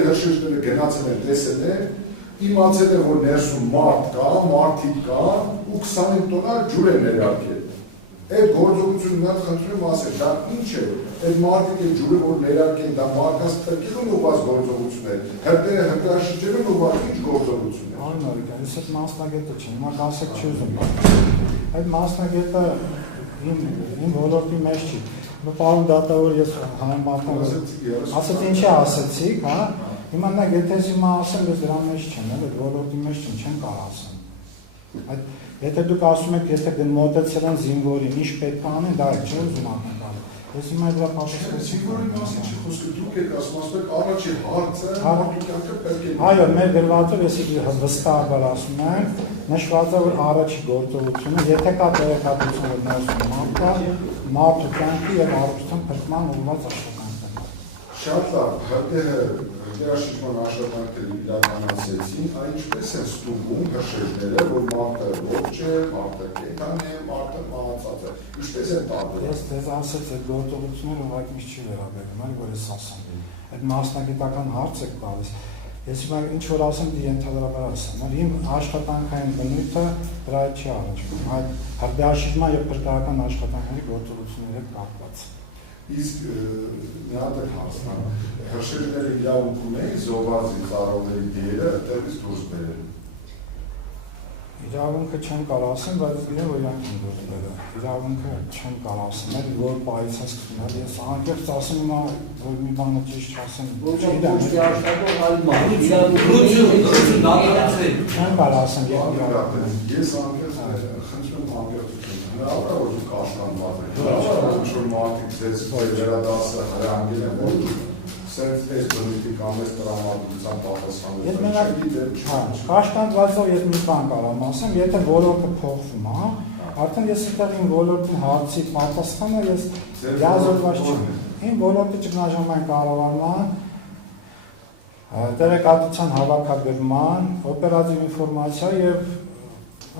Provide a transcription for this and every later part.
մեր հրշեջները գնացել են, տեսել են, իմացել են, որ ներսում մարդ կա, մարդիկ կա, ու 25 տոննա ջուր են ներարկել։ Այդ գործողությունն նա խնդրում եմ ասել, դա ինչ է, այդ մարդիկ են ջուրը, որ ներարկեն, դա մարդկանց տրկելուն ուղղված գործողություն է, հրաշրջելուն ուղղված ինչ գործողություն է։ Անորիկ, այս այդ մասնագետը չի, հիմա կասեք չի ուզում։ Այդ մասնագետը իմ ոլորտի մեջ չի։ Պարոն դատավոր ես համեմատում ասած ինչի ասացիք, հա, հիմա նա եթե հիմա ասեմ, ես դրա մեջ չեմ, այդ ոլորտի մեջ չեմ կարող ասեմ։ Եթե դուք ասում եք, եթե մոտեցել են զինվորին, ինչ պետք է անեն, դա է, չէ՞ ուզում անեն։ Ես հիմա դրա պատասխանը զինվորի մասին չի խոսքը, դուք եք ասում եք առաջի հարցը, պետք է։ Այո, մեր գրվածով ես վստահաբար ասում եմ, նշված է, որ առաջի գործողությունը, եթե կա տեղեկատվություն, որ ներսում մարդ կա, մարդու կյանքի եւ առողջության փրկման ուղղված աշխատանք է։ Շատ լավ, հրաշիջման աշխատանքները իրականացեցին, ինչպես են ստուգում հրշեջները, որ մարդը ողջ է, մարդը կենդան է, մարդը մահացած է, ինչպես են տարբերակում։ Ես ձեզ ասեց, այդ գործողությունները ուղղակի ինձ չի վերաբերում, այլ որ ես ասեմ։ Այդ մասնագիտական հարց եք տալիս։ Ես հիմա ինչ որ ասեմ, դի ընդհանրաբար ասեմ, իմ աշխատանքային բնույթը դրա չի առաջվում, այդ հրդեհաշիջման եւ փրկարարական աշխատանքների գործողությունների հետ կապված։ Իսկ մի հատ հարցն է, հրշեջները իրավունք ունեն զոհվածի ծառայողների դերը այդտեղից դուրս բերել։ Իրավունքը չեմ կարող ասեմ, բայց գիտեմ, որ իրանք են դուրս բերել։ Իրավունքը չեմ կարող ասեմ, որ պայից է սկսում, ես անկեղծ ասում եմ, որ մի բանը ճիշտ չասեմ։ Ոչ աշխատող այլ մարդ։ Չեմ կարող ասեմ, ես անկեղծ խնդրում անկեղծություն։ Հնարավոր է որ դուք աշխատանք եք։ Որ մարդիկ ձեզ վերադասը հրանգել են, որ սենց այս բնույթի կամ այս տրամադրության պատասխանատվություն։ Կաշկանդվածով ես մի բան կարող ասեմ, եթե ոլորտը փոխվում է, արդեն ես այդտեղ իմ ոլորտի հարցի պատասխանը ես լիազորված չեմ։ Իմ ոլորտի ճգնաժամային կառավարման, տեղեկատվության հավաքագրման, օպերատիվ ինֆորմացիա եւ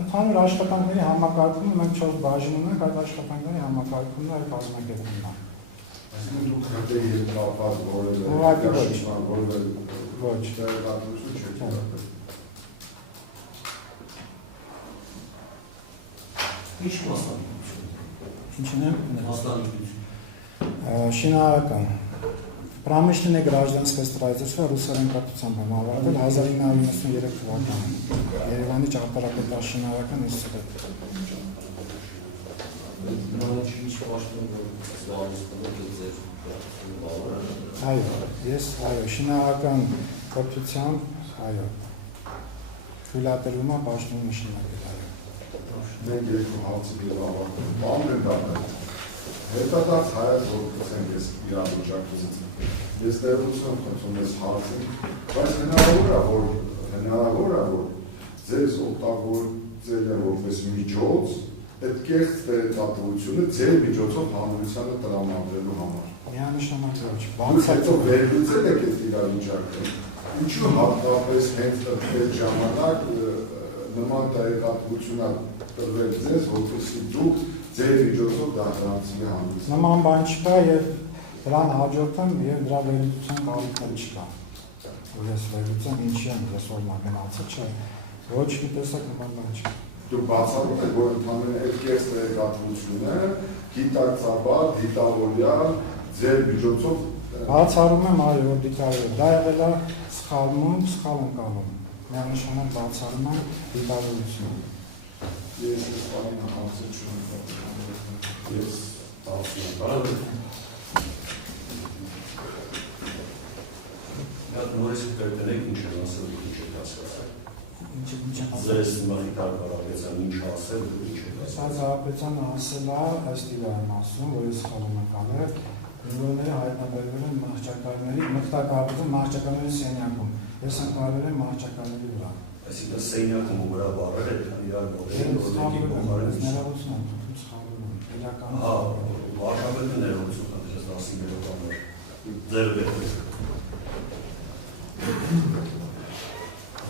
ընդհանուր աշխատանքների համակարգումը մենք 4 բաժին ունենք, այդ աշխատանքների համակարգումն այլ կազմակերպումն է։ Այսինքն դուք հրդեհի հետ կապված որևէ ոչ տեղեկատվություն չեք կապել։ Ինչ մասնագիտություն։ Ինչն է մասնագիտություն։ Շինարարական Промышленное гражданское строительство ռուսերեն կրթությամբ եմ ավարտել 1993 թվականին Երևանի ճարտարապետական շինարարական ինստիտուտ։ Այո, ես շինարարական կրթությամբ, այո, թույլատրվում է պաշտոնի շինարարել։ Մենք երկու հարցի եւ ավարտել։ Բան են դարձել։ Հետադարձ հայաց որ գցենք ես իրավիճակից։ Ես ներողություն խնդրում ես հարցին, բայց հնարավոր է որ ձեզ օգտագործել են որպես միջոց այդ կեղծ տեղեկատվությունը ձեր միջոցով հանրությանը տրամադրելու համար։ Միանշանակ ոչ։ Բայց հետո վերլուծել եք այդ իրավիճակը։ Ինչու հատկապես հենց այդ ժամանակ նման տեղեկատվություն տրվել ձեզ, որպեսզի դուք ձեր միջոցով դահրանցի հանրությանը։ Նման բան չկա եւ դրան հաջորդեմ եւ դրա վերլուծության կարիքն չկա։ Որ ես վերլուծեմ ինչի եմ ռեսուրսը գնացել, չէ։ Ոչ մի տեսակ նման բան չկա։ Դուք բացառում եք, որ ընդհանրապես այդ կես տեղեկատվությունը գիտակցաբար, դիտավորյալ ձեր միջոցով բացառում եմ, այո, որ դիտավորյալ։ Դա եղել է սխալ ընկալում։ Միանշանակ բացառում եմ դիտավորությունը։ Ես բանը հարցը չունեմ։ Ես ասում եմ։ Այդ նորից կրկնեք ինչ են ասել, ինչ եք ասել։ Ինչ Ձեզ մխիթար Կարապետյան ինչ ասել, ինչ եք ասել։ Սա Կարապետյանը ասել է, ըստ իրան ասում, որ ես խաղում եմ կանել, զինվորները հայտնաբերվել են մահճակալների, մխիթարկապետում մահճակալների սենյակում։ Ես ընկալվել եմ մահճակալների վրա։ Այսինքն սենյակում ու վրա բարել եք, իրար ներողություն եմ, սխալվում եմ, իրականում։ Հա, վարշապետը ներողություն եմ, ես 15 համար ձեր վեհ։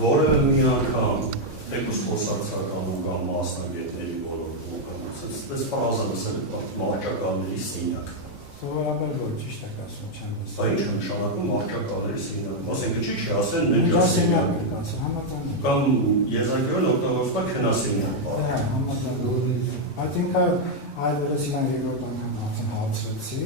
Որևէ մի անգամ թեկուզ խոսակցականում կամ մասնագետների ոլորտում կամ այսպես ֆրազա լսել եք մահճակալների սենյակ։ Սովորաբար որ ճիշտ եք ասում, չեմ լսում։ Դա ինչ է նշանակում վարչակալների սենյակում։ Ասենք չի ասեն Ինչ նեջասենյակ եք ասում, համաձայն եմ։ կամ եզակերն օգտագործվում է քնասենյակ։ Հա, համաձայն եմ։ Այդ ինքը այլ վերս իրան երկրորդ անգամ հարցրեցի,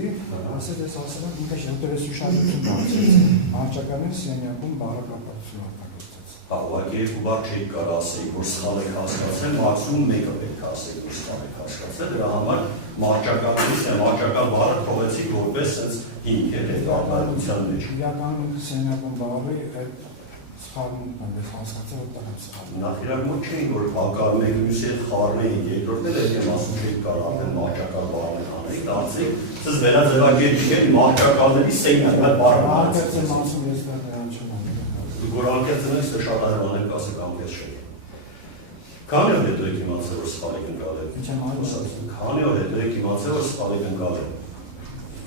ասել ես ասել եմ ինքը շենքերս ուշադրություն դարձրեց։ Վարչակալների սենյակում բարակապակցություն օգտագործեց։ Հա, ուղղակի երկու բառ չի կարող ասել, որ սխալ եք հասկացել, մաքսիմում մեկը պետք է ասել, որ սխալ եք հասկացել, դրա համար վարչակալ բառը թողեցի որպես sense հիմք է արտադրության մեջ։ Իրականում սենյակում բառի այդ սխալումն է, ես հասկացել որ դա սխալ։ Նախ իրար մոտ չէին, որ հակառ մեկ մյուսի հետ խառն էին, երկրորդն էլ եմ ասում չէի կարող ապել վարչակալ բառներ անեի, դարձեք, սս վերաձևակերպիչ են վարչակալների սենյակ, այդ բառը Անկեղծ եմ ասում, ես դա նրան չեմ անում։ Որ անկեղծն ես շատ այրվանել կասեք անկեղծ չէ։ Քանի օր հետո եք իմացել, որ սխալ եք ընկալել։ Ինչ եմ ասում։ Քանի օր հետո եք իմացել, որ սխալ եք ընկալել։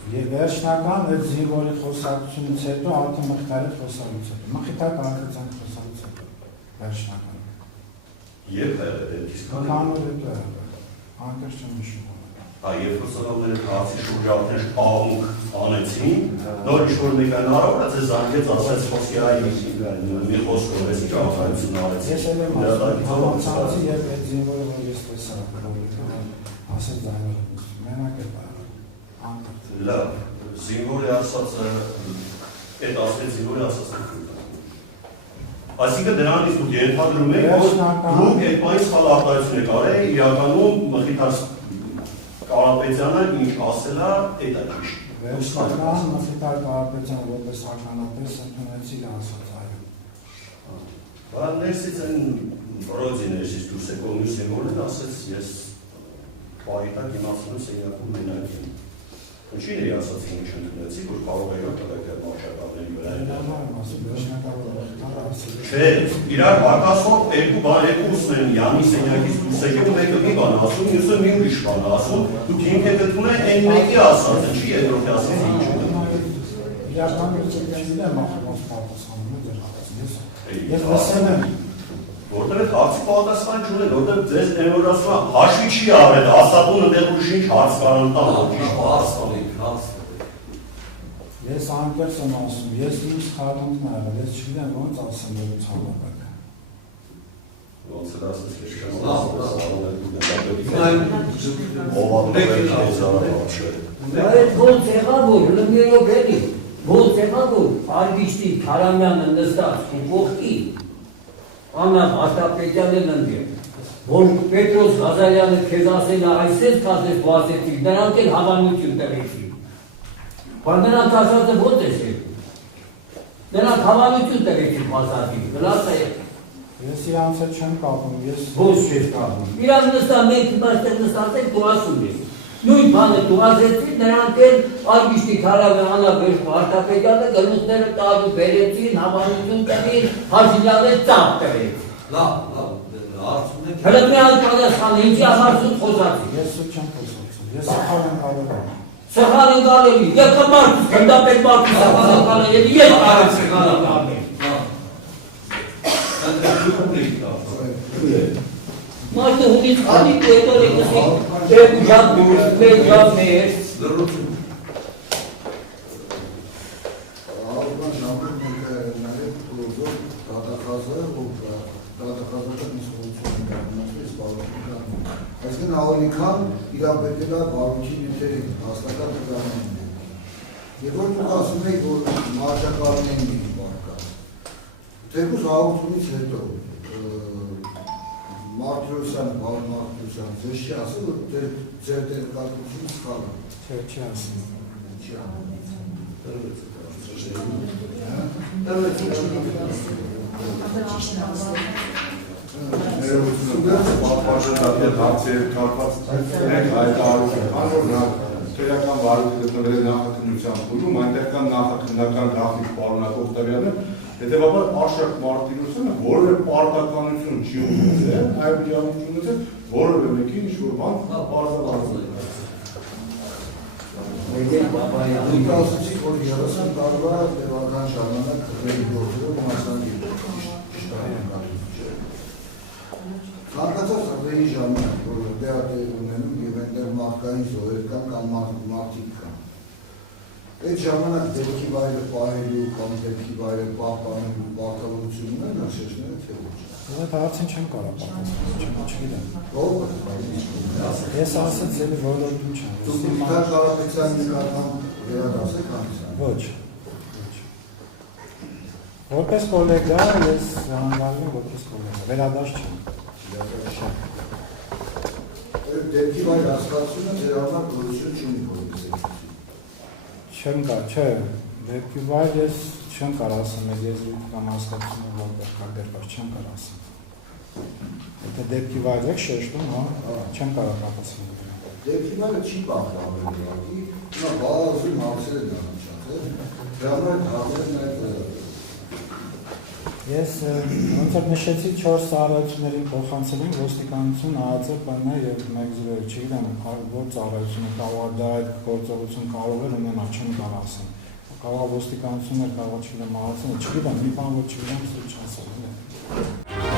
Եվ վերջնական այդ զինվորի խոսակցությունից հետո արդեն մխիթարի խոսալուց հետո։ Մխիթար կարգացան խոսալուց հետո։ Վերջնական։ Եվ եղել իսկ Քանի օր հետո եղել։ Անկեղծ չեմ հիշում։ Երբ որ սովորաբար հարցի շուրջ արդեն աղմուկ անեցին, նոր ինչ-որ մեկան հարավը ձեզ զանգեց ասեց խոսքի մի խոսք օրես ինչ աղայություն արեցի։ Ես էլ եմ ասում, համացանցի և այդ զինվորը որ ես տեսա, ասեց ձայնով մենակ է անկեղծ։ Լավ, զինվորի ասածը, այդ ասել զինվորի ասածը Այսինքն դրանից դուք ենթադրում եք, որ դուք այդ բանի սխալ արտահայտություն եք արել, իրականում Մխիթար Կարապետյանը ինչ ասել է, դա ճիշտ։ Վերջնական Մխիթար Կարապետյանը որպես հականատես ընդունեց իր ասած այո։ Բա ներսից են ռոդի ներսից դուրս եկող մյուս զինվորն ասեց ես պարիտակ իմացնում սենյակում մենակ եմ։ Ինչին է ասած ինչ ընդունեցի, որ կարող է տղեկան վարչակալների վրա։ Չէ, իրար հակասող երկու բան երկու ուսն են Յանի սենյակից դուրս եկել, մեկը մի բան ասում, մյուսը մի ուրիշ բան ասում, դուք ինք եք դնում են այն մեկի ասածը, չի երկրորդի ասած ինչ է։ Իրականում չեմ ախոս պատասխանում դեր ասում։ Ես լսել եմ Որտեղ այդ հարցի պատասխան չունեն, որտեղ ձեզ նոր ասում եմ, հաշվի չի արել, ասատունը դեռ ուրիշ ինչ հարց կարող տան, հարց տանիք։ Ես անկեղծ եմ ասում, ես ինչ խառնումն եղել, ես չգիտեմ ոնց ասեմ որ ցավոք։ Ոնց է ասես ես Այդ ոնց եղավ որ լմիրով էլի, ոնց եղավ որ Արվիշտի Քարամյանը նստած ու կողքի Աննա Արտապետյանը լնդի, որ Պետրոս Ղազարյանը քեզ ասել է այսպես կասես բացեցի, նրանք էլ հավանություն տվեցին։ Բայց նրանք ասածը ո՞նց է շեշտում։ Նրանք հավանություն տվեցին բացատի, գլաս է։ Ես իրանց հետ չեմ կապում, ես Ո՞նց չես կապում։ Իրանք նստա մենք այստեղ նստած ենք դու ասում ես։ Նույն բանը դու ասեցի, նրանք էլ Արվիշտի Քարամյանը Արտապետյանը գլուխները տալու բերեցին, հավանություն տվին, Հաշիլյանը ծափ տվեց։ Լավ, հարցում եք։ Հələ մի հատ պատասխան, ինչի համար սուտ խոսացի։ ես սուտ չեմ խոսացել, ես սխալ եմ կարել։ Սխալ են կարելի, եկը մարդուս, գնդապետ մարդուս սխալ են կարելի, ես կարել սխալ են կարելի։ Մարդը հունից խալիք ու հետո եկսիկ, երկու ժատ դուրս, մեկ ժատ մեր։ Լրություն։ Ալման ժամեր մենք նաև փորձով դատախազը ու դատախազը նշություն ունենք սպառողական։ Այսինքն ավելի քան իրապետել է բարոյի նյութերին, հաստատած դրանին։ Եվ որ դուք ասում եք, որ վարչակալներն են բարկա։ Թեկուզ հաղորդումից հետո Մարտիրոսյան, բարոն Մարտիրոսյան, ձեզ չի ասել, որ ձեր տեղեկատվությունը սխալ է։ Չէ, չի ասում։ Չի Տեղական վարույթը գտնվել է նախաքննության փուլում, այնտեղ կան նախաքննական գրաֆիկ պարունակող տվյալներ, հետևաբար Աշակ Մարտիրոսյանը որևէ պարտականություն չի ունեցել, այլ իրավունք չի ունեցել որևէ մեկին ինչ-որ բան պարզաբանել։ Դուք ասացիք, որ 30 տարվա տևական ժամանակ քրվերի գործերով մասնակից Ցանկացած քրվերի ժամանակ, որ տեղատեղի ունենում և այնտեղ մարդկային զոհեր կան կամ մարդիկ կան, Այդ ժամանակ դեպքի վայրը պահելու կամ դեպքի վայրը պահպանելու պարտավորությունն է նշեցնել թե ոչ։ Այդ հարցին չեմ կարող պատասխանել, չգիտեմ։ Ո՞վ Ես ասացի, էլի ոլորտում չեմ։ Դուք Վիկտոր Կարապետյանի նկատմամբ վերադասեք հանդիսանում։ Ոչ։ Որպես կոլեգա ես հանդիպում որպես կոլեգա, վերադաշ չեմ։ Դեպքի վայր հասկացությունը ձեր համար գոյություն չունի որպես Չեմ կար, չէ, դեպքի վայր ես չեմ կարող ասեմ, ես կամ հասկացումը որտեղ կա դեռ չեմ կարող ասեմ։ Եթե դեպքի վայր եք շեշտում, հա, չեմ կարող պատասխանել։ Դեպքի վայրը չի պահպանվել ուղղակի, նա բազում հարցեր են անցած, դրա համար հարցերն այդ Ես ոնց որ նշեցի 4 ծառայություններին փոխանցելին ոստիկանություն ԱԱԾ ՊՆ եւ 102 չգիտեմ որ ծառայությունը կարող դա այդ գործողություն կարող է ունենալ չեմ կարող ասեմ կարող ոստիկանություններ կարող չգիտեմ ԱԱԾ-ը չգիտեմ մի բան որ չգիտեմ ցույց չասեմ